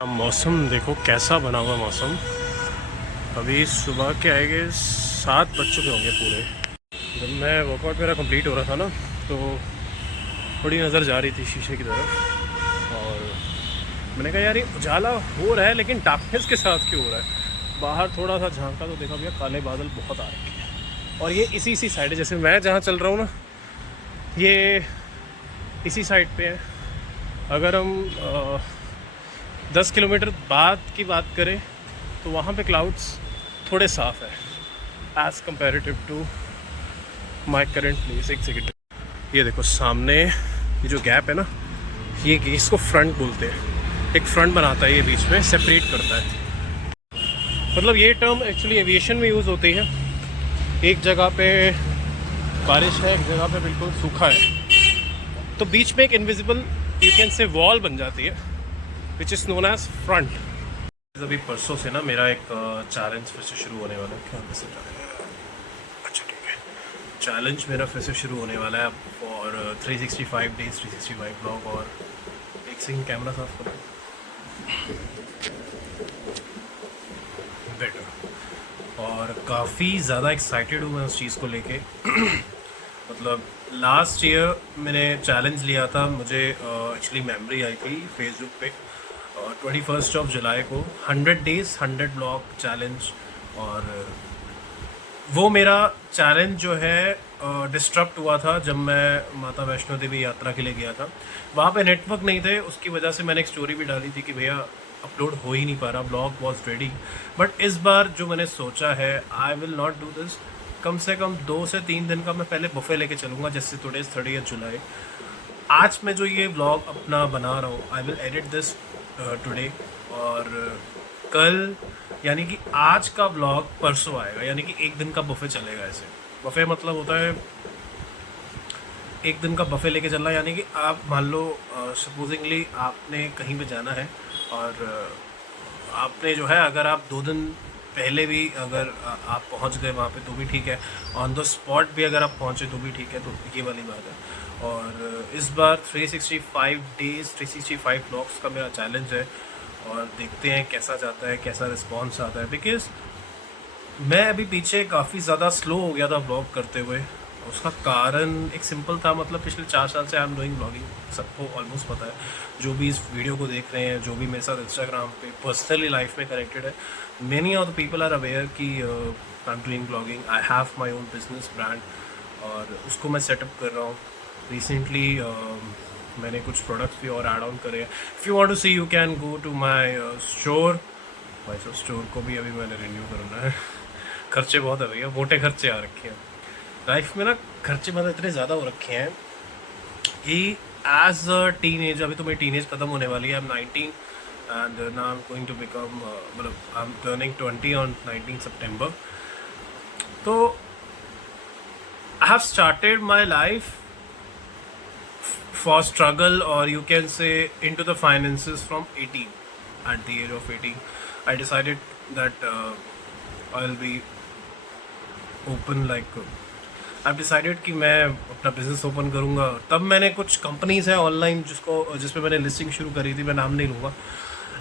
मौसम देखो कैसा बना हुआ मौसम। अभी सुबह के आएंगे 7 बज चुके होंगे पूरे। जब मैं वर्कआउट मेरा कंप्लीट हो रहा था ना, तो थोड़ी नज़र जा रही थी शीशे की तरफ और मैंने कहा यार ये उजाला हो रहा है लेकिन डार्कनेस के साथ क्यों हो रहा है। बाहर थोड़ा सा झांका तो देखा भैया काले बादल बहुत आ रखे हैं और ये इसी साइड है। जैसे मैं जहाँ चल रहा हूँ ना, ये इसी साइड पे है। अगर हम 10 किलोमीटर बाद की बात करें तो वहाँ पे क्लाउड्स थोड़े साफ़ है as comparative to my current place. एक सेकेंड, ये देखो सामने ये जो गैप है ना, ये इसको फ्रंट बोलते हैं। एक फ्रंट बनाता है, ये बीच में सेपरेट करता है। मतलब ये टर्म एक्चुअली एविएशन में यूज़ होती है। एक जगह पे बारिश है, एक जगह पे बिल्कुल सूखा है, तो बीच में एक invisible you can say wall बन जाती है which is known as front. अभी परसों से ना मेरा एक चैलेंज फिर से शुरू होने वाला है। क्या मैसेज आ रहा है? अच्छा ठीक है, चैलेंज मेरा फिर से शुरू होने वाला है और 365 डेज 365 ब्लॉग। और एक सेकंड कैमरा साफ करो, बेटर। और काफ़ी ज़्यादा एक्साइटेड हूँ मैं उस चीज़ को लेके। मतलब लास्ट ईयर मैंने चैलेंज लिया था, मुझे एक्चुअली मेमोरी आई थी फेसबुक पे 21 जुलाई को 100 डेज 100 ब्लॉग चैलेंज। और वो मेरा चैलेंज जो है डिस्टर्ब हुआ था जब मैं माता वैष्णो देवी यात्रा के लिए गया था। वहाँ पे नेटवर्क नहीं थे, उसकी वजह से मैंने एक स्टोरी भी डाली थी कि भैया अपलोड हो ही नहीं पा रहा, ब्लॉग वॉज रेडी। बट इस बार जो मैंने सोचा है, I will not do this. कम से कम 2 से 3 दिन का मैं पहले बुफे लेके चलूँगा। जैसे टुडे 30 जुलाई, आज मैं जो ये व्लॉग अपना बना रहा हूँ, I will edit this today. और कल यानी कि आज का व्लॉग परसों आएगा, यानी कि एक दिन का बुफे चलेगा। ऐसे बुफे मतलब होता है एक दिन का बुफे लेके चलना, यानी कि आप मान लो सपोजिंगली आपने कहीं पे जाना है और आपने जो है, अगर आप 2 दिन पहले भी अगर आप पहुंच गए वहाँ पे तो भी ठीक है, ऑन द स्पॉट भी अगर आप पहुँचे तो भी ठीक है। तो ये वाली बात है। और इस बार 365 डेज 365 ब्लॉग्स का मेरा चैलेंज है और देखते हैं कैसा जाता है, कैसा रिस्पॉन्स आता है। बिकॉज़ मैं अभी पीछे काफ़ी ज़्यादा स्लो हो गया था ब्लॉग करते हुए। उसका कारण एक सिंपल था, मतलब पिछले 4 साल से आई एम डूइंग ब्लॉगिंग, सबको ऑलमोस्ट पता है। जो भी इस वीडियो को देख रहे हैं, जो भी मेरे साथ इंस्टाग्राम पे पर्सनली लाइफ में कनेक्टेड है, many of the people are aware कि I am doing blogging. I have my own business brand और उसको मैं सेटअप कर रहा हूँ। रिसेंटली मैंने कुछ प्रोडक्ट्स भी और ऐड ऑन करे हैं। If you want to see you can go to my store. भाई साहब स्टोर को भी अभी मैंने रिन्यू करना है। खर्चे बहुत है भैया, मोटे खर्चे आ रखे हैं लाइफ में ना। खर्चे मतलब इतने ज़्यादा हो रखे हैं कि एज अ टीन एज, अभी तो मेरी टीन एज ख़त्म होने वाली है। I am 19 and now I am going to become, मतलब आई एम टर्निंग 20 ऑन 19 सितंबर। तो I have started my life for struggle, or you can say into the finances, from 18. At the age of 18 I decided that I'll be open, like I've decided कि मैं अपना business open करूँगा। तब मैंने कुछ companies है online जिस पे मैंने लिस्टिंग शुरू करी थी, मैं नाम नहीं लूँगा।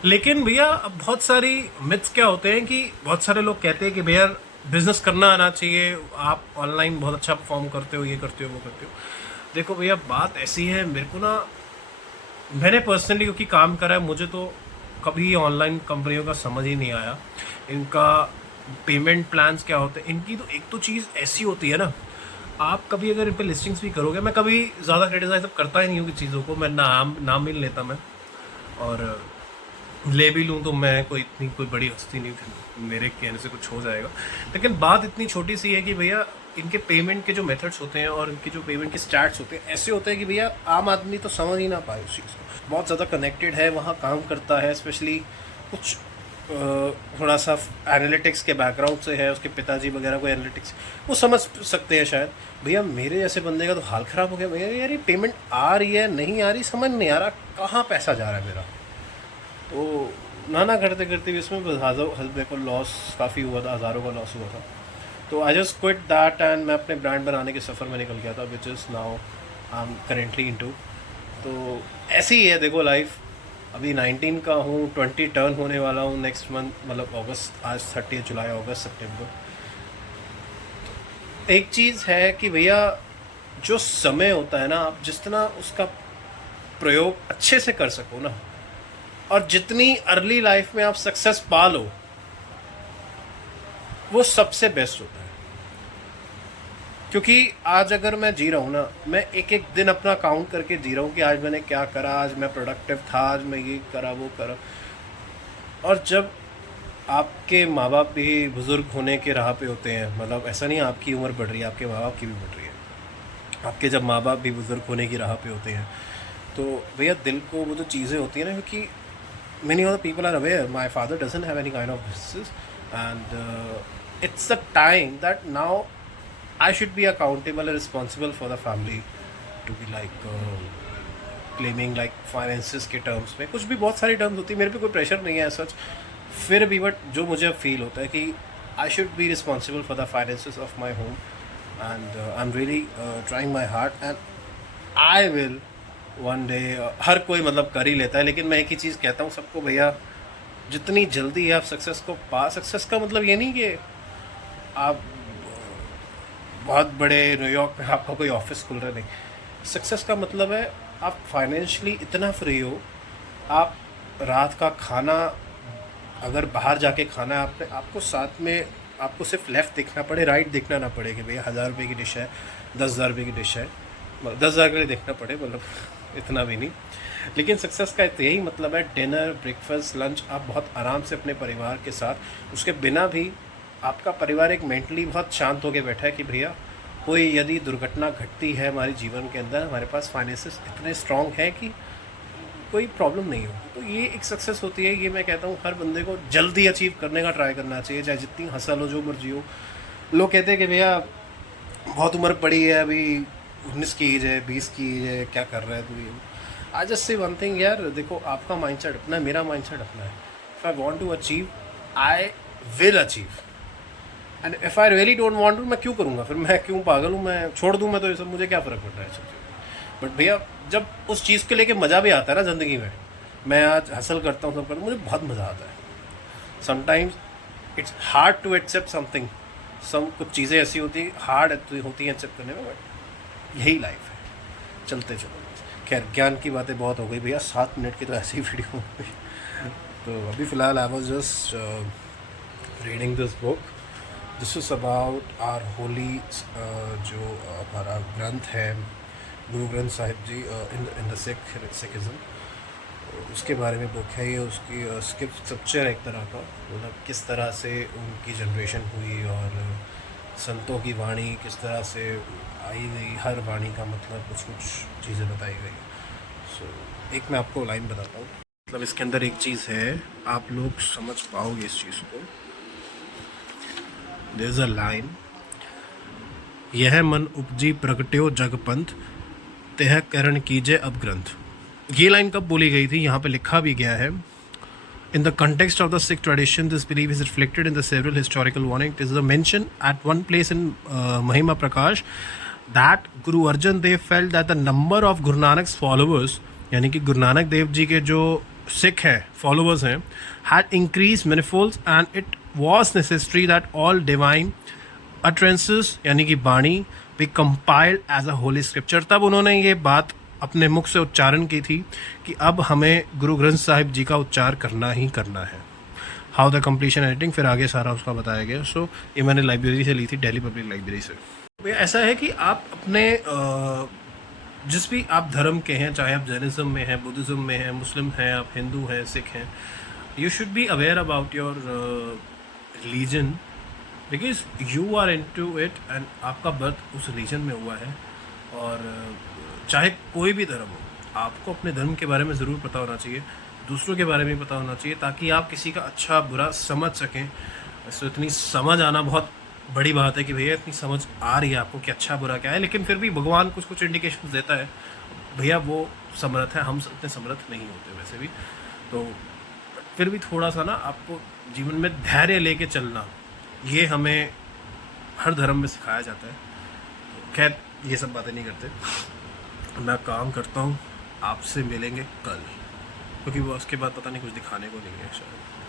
लेकिन भैया अब बहुत सारी मिथ्स क्या होते हैं कि बहुत सारे लोग कहते हैं कि भैया बिजनेस करना आना चाहिए, आप ऑनलाइन बहुत अच्छा परफॉर्म करते हो, ये करते हो, वो करते हो। देखो भैया बात ऐसी है, मेरे को ना, मैंने पर्सनली क्योंकि काम करा है, मुझे तो कभी ऑनलाइन कंपनियों का समझ ही नहीं आया। इनका पेमेंट प्लान्स क्या होते हैं इनकी। तो एक तो चीज़ ऐसी होती है ना, आप कभी अगर इन पर लिस्टिंग्स भी करोगे, मैं कभी ज़्यादा क्रिटिसाइज करता ही नहीं हूँ कि चीज़ों को, मैं नाम भी नहीं लेता मैं, और ले भी लूँ तो मैं कोई बड़ी हस्ती नहीं थी, मेरे कहने से कुछ हो जाएगा। लेकिन बात इतनी छोटी सी है कि भैया इनके पेमेंट के जो मेथड्स होते हैं और इनके जो पेमेंट के स्टार्ट्स होते हैं ऐसे होते हैं कि भैया आम आदमी तो समझ ही ना पाए उस चीज़ को। बहुत ज़्यादा कनेक्टेड है, वहाँ काम करता है, स्पेशली कुछ थोड़ा सा एनालिटिक्स के बैकग्राउंड से है, उसके पिताजी वगैरह को एनालिटिक्स, वो समझ सकते हैं शायद। भैया मेरे जैसे बंदे का तो हाल ख़राब हो गया। भैया यार ये पेमेंट आ रही है, नहीं आ रही, समझ नहीं आ रहा कहाँ पैसा जा रहा है मेरा। तो ना करते करते भी इसमें मेरे को लॉस काफ़ी हुआ था, हज़ारों का लॉस हुआ था। तो I just quit that and मैं अपने ब्रांड बनाने के सफ़र में निकल गया था, which is now I am currently into. तो ऐसी ही है देखो लाइफ। अभी 19 का हूँ, 20 टर्न होने वाला हूँ नेक्स्ट मंथ, मतलब अगस्त, आज 30 जुलाई, अगस्त सितंबर। एक चीज़ है कि भैया जो समय होता है ना, आप जितना उसका प्रयोग अच्छे से कर सको ना, और जितनी अर्ली लाइफ में आप सक्सेस पा लो, वो सबसे बेस्ट होता है। क्योंकि आज अगर मैं जी रहा हूँ ना, मैं एक एक दिन अपना काउंट करके जी रहा हूँ कि आज मैंने क्या करा, आज मैं प्रोडक्टिव था, आज मैं ये करा वो करा। और जब आपके माँ बाप भी बुज़ुर्ग होने के राह पे होते हैं, मतलब ऐसा नहीं आपकी उम्र बढ़ रही है, आपके माँ बाप की भी बढ़ रही है, आपके जब माँ बाप भी बुज़ुर्ग होने की राह पे होते हैं, तो भैया दिल को वो जो चीज़ें होती हैं ना, क्योंकि many other people are aware my father doesn't have any kind of business, and it's the time that now I should be accountable and responsible for the family, to be like claiming like finances के terms में, कुछ भी बहुत सारी terms होती है, मेरे पे कोई pressure नहीं है सच, फिर भी बट जो मुझे फील होता है कि I should be responsible for the finances of my home, and I'm really trying my hard, and I will one day. हर कोई मतलब कर ही लेता है, लेकिन मैं एक ही चीज़ कहता हूँ सबको, भैया जितनी जल्दी आप सक्सेस को सक्सेस का मतलब ये नहीं कि आप बहुत बड़े न्यूयॉर्क में आपका कोई ऑफिस खुल रहा, नहीं। सक्सेस का मतलब है आप फाइनेंशियली इतना फ्री हो, आप रात का खाना अगर बाहर जाके खाना है आपने, आपको साथ में आपको सिर्फ लेफ़्ट देखना पड़े, राइट देखना ना पड़े कि भैया 1000 रुपये की डिश है, 10,000 रुपये की डिश है, 10,000 के लिए देखना पड़े, मतलब इतना भी नहीं। लेकिन सक्सेस का यही मतलब है, डिनर, ब्रेकफास्ट, लंच आप बहुत आराम से अपने परिवार के साथ, उसके बिना भी आपका परिवार एक मेंटली बहुत शांत होकर बैठा है कि भैया कोई यदि दुर्घटना घटती है हमारे जीवन के अंदर, हमारे पास फाइनेंसेस इतने स्ट्रॉन्ग हैं कि कोई प्रॉब्लम नहीं हो। तो ये एक सक्सेस होती है। ये मैं कहता हूँ हर बंदे को जल्दी अचीव करने का ट्राई करना चाहिए, चाहे जितनी हसल हो, जो मर्जी हो। लोग कहते हैं कि भैया बहुत उम्र पड़ी है, अभी 19 की एज है, 20 की एज है, क्या कर रहा है तू। ये I just say one thing यार, देखो आपका माइंडसेट अपना है, मेरा माइंडसेट अपना है। If I want to achieve, I will achieve, and if I really don't want to, मैं क्यों करूँगा फिर, मैं क्यों पागल हूँ, मैं छोड़ दूँ मैं तो ये सब, मुझे क्या फ़र्क पड़ रहा है सब। बट भैया जब उस चीज़ के लेके मज़ा भी आता है ना ज़िंदगी में, मैं आज हसल करता हूँ, सब करता हूँ, मुझे बहुत मज़ा आता है। Sometimes it's hard to accept something, कुछ चीज़ें ऐसी होती हैं हार्ड होती हैं एक्सेप्ट करने में, बट यही लाइफ है, चलते चलो। खैर ज्ञान की बातें बहुत हो गई भैया, 7 मिनट की तो ऐसी ही वीडियो हो गई। तो अभी फ़िलहाल I was just reading this book. This is about our holy, जो हमारा ग्रंथ है Guru Granth Sahib ji, in the Sikhism, उसके बारे में बुक है ये। उसकी स्क्रिप्चर एक तरह का, मतलब किस तरह से उनकी जनरेशन हुई और संतों की वाणी किस तरह से आई गई, हर वाणी का मतलब कुछ कुछ चीज़ें बताई गई। सो एक मैं आपको लाइन बताता हूँ, मतलब इसके अंदर एक चीज़ है, आप लोग समझ पाओगे इस चीज़ को। देयर इज़ अ लाइन, यह मन उपजी प्रगट्यो जगपंथ, तेह करण कीजिए अब ग्रंथ। ये लाइन कब बोली गई थी, यहाँ पे लिखा भी गया है। In the context of the Sikh tradition, this belief is reflected in the several historical warnings. There is a mention at one place in Mahima Prakash that Guru Arjan Dev felt that the number of Guru Nanak's followers, यानी कि गुरु नानक देव जी के जो सिख हैं, followers हैं, had increased manifolds, and it was necessary that all divine utterances यानी कि बाणी be compiled as a holy scripture। तब उन्होंने ये बात अपने मुख से उच्चारण की थी कि अब हमें गुरु ग्रंथ साहिब जी का उच्चार करना ही करना है। हाउ द कंप्लीशन एडिटिंग, फिर आगे सारा उसका बताया गया। सो ये मैंने लाइब्रेरी से ली थी, दिल्ली पब्लिक लाइब्रेरी से। तो ऐसा है कि आप अपने जिस भी आप धर्म के हैं, चाहे आप जैनिज़्म में हैं, बुद्धिज़्म में हैं, मुस्लिम हैं, आप हिंदू हैं, सिख हैं, you should be aware about your religion, because you are into it, and आपका बर्थ उस रिलीजन में हुआ है। और चाहे कोई भी धर्म हो, आपको अपने धर्म के बारे में ज़रूर पता होना चाहिए, दूसरों के बारे में पता होना चाहिए, ताकि आप किसी का अच्छा बुरा समझ सकें। वैसे इतनी समझ आना बहुत बड़ी बात है कि भैया इतनी समझ आ रही है आपको कि अच्छा बुरा क्या है, लेकिन फिर भी भगवान कुछ कुछ इंडिकेशन देता है। भैया वो समर्थ है, हम इतने समर्थ नहीं होते वैसे भी। तो फिर भी थोड़ा सा ना आपको जीवन में धैर्य लेके चलना, ये हमें हर धर्म में सिखाया जाता है। तो खैर ये सब बातें नहीं करते, मैं काम करता हूँ, आपसे मिलेंगे कल। क्योंकि वो उसके बाद पता नहीं कुछ दिखाने को नहीं है शायद।